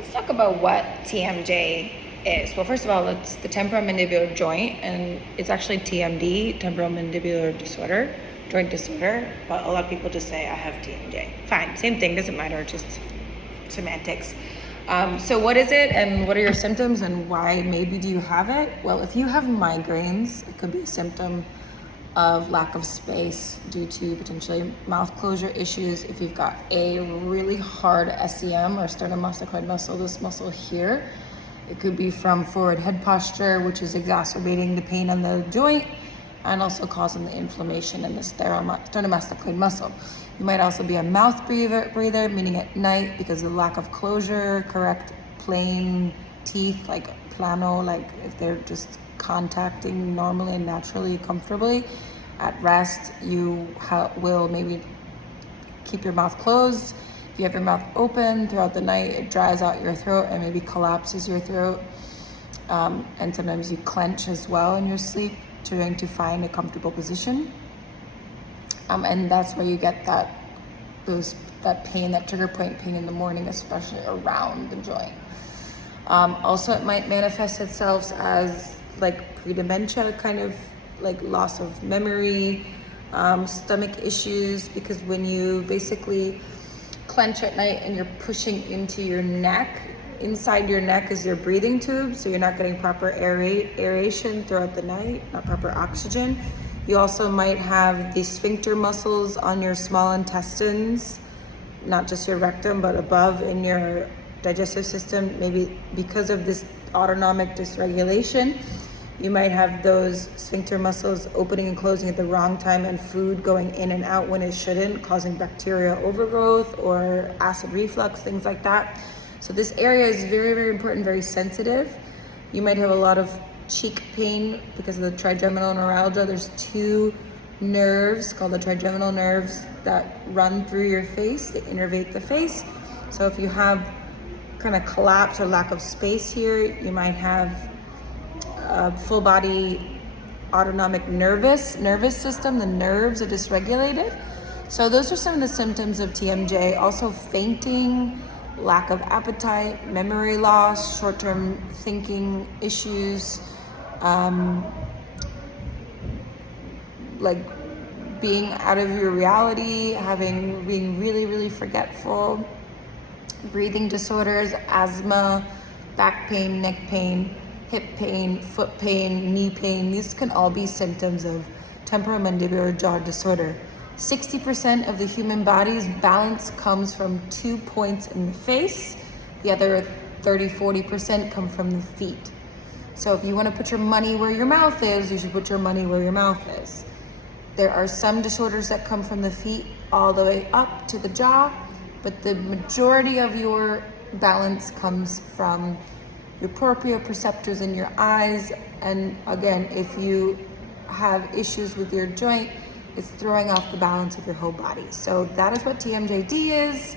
Let's talk about what TMJ is. Well, first of all, it's the temporomandibular joint, and it's actually TMD, Temporomandibular Disorder, joint disorder, but a lot of people just say, I have TMJ. Fine, same thing, doesn't matter, just semantics. So what is it, and what are your symptoms, and why maybe do you have it? Well, if you have migraines, it could be a symptom of lack of space due to potentially mouth closure issues. If you've got a really hard SEM or sternocleidomastoid muscle, this muscle here, it could be from forward head posture, which is exacerbating the pain on the joint and also causing the inflammation in the sternocleidomastoid muscle. You might also be a mouth breather, meaning at night because of the lack of closure, correct plain teeth, like plano, like if they're just contacting normally and naturally, comfortably. At rest, you will maybe keep your mouth closed. If you have your mouth open throughout the night, it dries out your throat and maybe collapses your throat. And sometimes you clench as well in your sleep, trying to find a comfortable position. And that's where you get that pain, that trigger point pain in the morning, especially around the joint. Also, it might manifest itself as like pre-dementia, kind of like loss of memory, stomach issues, because when you basically clench at night and you're pushing into your neck, inside your neck is your breathing tube, so you're not getting proper aeration throughout the night, not proper oxygen. You also might have the sphincter muscles on your small intestines, not just your rectum, but above in your digestive system. Maybe because of this autonomic dysregulation, you might have those sphincter muscles opening and closing at the wrong time and food going in and out when it shouldn't, causing bacterial overgrowth or acid reflux, things like that. So this area is very, very important, very sensitive. You might have a lot of cheek pain because of the trigeminal neuralgia. There's two nerves called the trigeminal nerves that run through your face, they innervate the face. So if you have kind of collapse or lack of space here, you might have full body autonomic nervous system. The nerves are dysregulated. So those are some of the symptoms of TMJ. Also fainting, lack of appetite, memory loss, short-term thinking issues, like being out of your reality, being really, really forgetful, breathing disorders, asthma, back pain, neck pain, hip pain, foot pain, knee pain. These can all be symptoms of temporomandibular joint disorder. 60% of the human body's balance comes from 2 points in the face. The other 30-40% come from the feet. So if you want to put your money where your mouth is, you should put your money where your mouth is. There are some disorders that come from the feet all the way up to the jaw, but the majority of your balance comes from your proprioceptors in your eyes. And again, if you have issues with your joint, it's throwing off the balance of your whole body. So that is what TMJD is.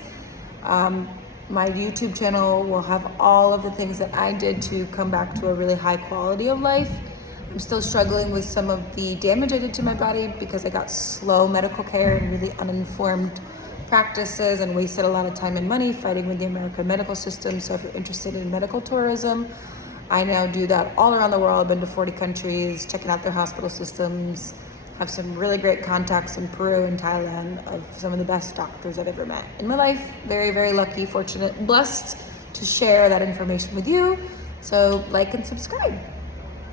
My YouTube channel will have all of the things that I did to come back to a really high quality of life. I'm still struggling with some of the damage I did to my body because I got slow medical care and really uninformed practices and wasted a lot of time and money fighting with the American medical system. So if you're interested in medical tourism, I now do that all around the world. I've been to 40 countries, checking out their hospital systems, have some really great contacts in Peru and Thailand of some of the best doctors I've ever met in my life. Very, very lucky, fortunate, blessed to share that information with you. So like and subscribe.